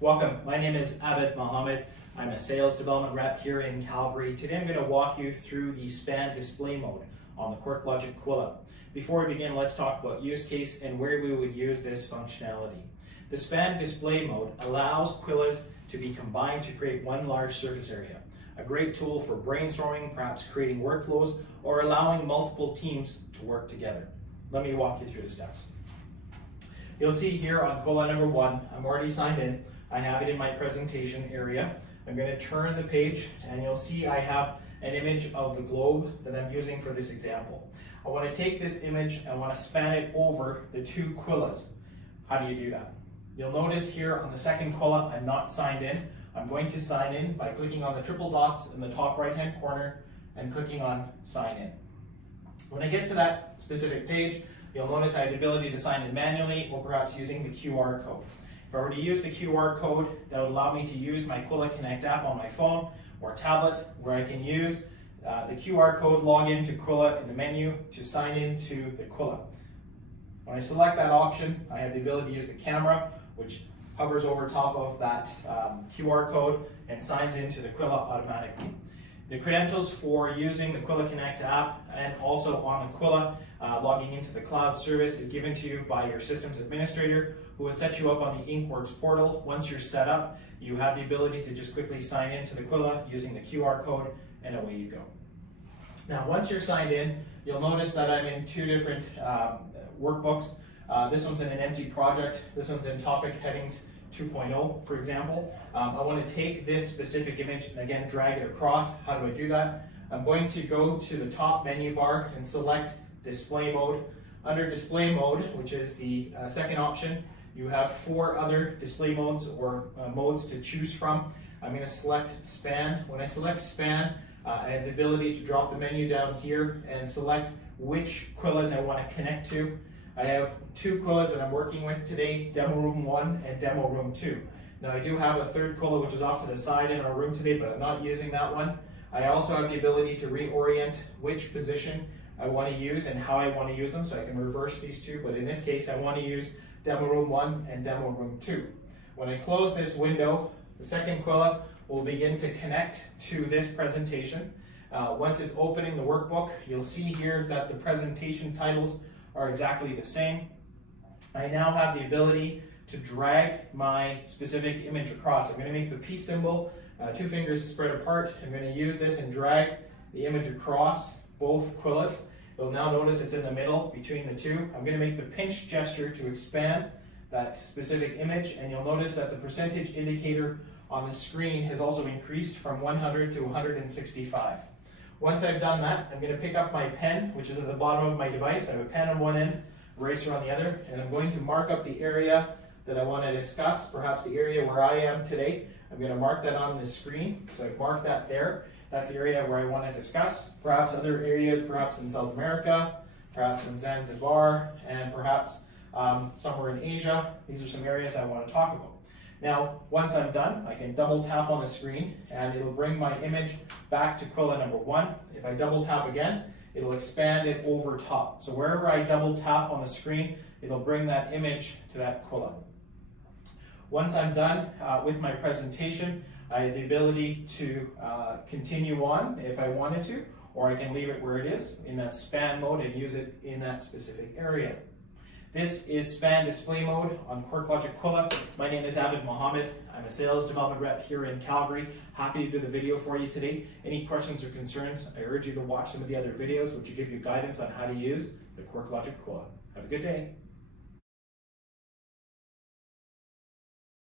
Welcome, my name is Abid Mohammed. I'm a sales development rep here in Calgary. Today I'm going to walk you through the span display mode on the QuickLogic Quilla. Before we begin, let's talk about use case and where we would use this functionality. The span display mode allows Quillas to be combined to create one large surface area. A great tool for brainstorming, perhaps creating workflows, or allowing multiple teams to work together. Let me walk you through the steps. You'll see here on Quilla number 1, I'm already signed in. I have it in my presentation area. I'm going to turn the page and you'll see I have an image of the globe that I'm using for this example. I want to take this image and I want to span it over the two Quillas. How do you do that? You'll notice here on the second Quilla I'm not signed in. I'm going to sign in by clicking on the triple dots in the top right hand corner and clicking on sign in. When I get to that specific page, you'll notice I have the ability to sign in manually or perhaps using the QR code. If I were to use the QR code, that would allow me to use my Quilla Connect app on my phone or tablet, where I can use the QR code, log into Quilla in the menu to sign into the Quilla. When I select that option, I have the ability to use the camera, which hovers over top of that QR code and signs into the Quilla automatically. The credentials for using the Quilla Connect app and also on the Quilla logging into the cloud service is given to you by your systems administrator, who would set you up on the Inkworks portal. Once you're set up, you have the ability to just quickly sign into the Quilla using the QR code, and away you go. Now, once you're signed in, you'll notice that I'm in two different workbooks. This one's in an empty project. This one's in topic headings 2.0, for example. I want to take this specific image and again drag it across. How do I do that? I'm going to go to the top menu bar and select display mode. Under display mode, which is the second option, you have 4 other display modes or modes to choose from. I'm going to select span. When I select span, I have the ability to drop the menu down here and select which Quillas I want to connect to. I have 2 Quillas that I'm working with today, Demo Room 1 and Demo Room 2. Now I do have a third Quilla which is off to the side in our room today, but I'm not using that one. I also have the ability to reorient which position I want to use and how I want to use them, so I can reverse these two, but in this case I want to use Demo Room 1 and Demo Room 2. When I close this window, the second Quilla will begin to connect to this presentation. Once it's opening the workbook, you'll see here that the presentation titles are exactly the same. I now have the ability to drag my specific image across. I'm going to make the P symbol, 2 fingers spread apart. I'm going to use this and drag the image across both Quillas. You'll now notice it's in the middle between the two. I'm going to make the pinch gesture to expand that specific image, and you'll notice that the percentage indicator on the screen has also increased from 100 to 165. Once I've done that, I'm going to pick up my pen, which is at the bottom of my device. I have a pen on one end, eraser on the other, and I'm going to mark up the area that I want to discuss, perhaps the area where I am today. I'm going to mark that on the screen, so I've marked that there. That's the area where I want to discuss. Perhaps other areas, perhaps in South America, perhaps in Zanzibar, and perhaps somewhere in Asia. These are some areas I want to talk about. Now, once I'm done, I can double tap on the screen and it'll bring my image back to Quilla number 1. If I double tap again, it'll expand it over top. So wherever I double tap on the screen, it'll bring that image to that Quilla. Once I'm done with my presentation, I have the ability to continue on if I wanted to, or I can leave it where it is in that span mode and use it in that specific area. This is span display mode on QuickLogic Quilla. My name is Abid Mohammed. I'm a sales development rep here in Calgary. Happy to do the video for you today. Any questions or concerns, I urge you to watch some of the other videos which will give you guidance on how to use the QuickLogic Quilla. Have a good day.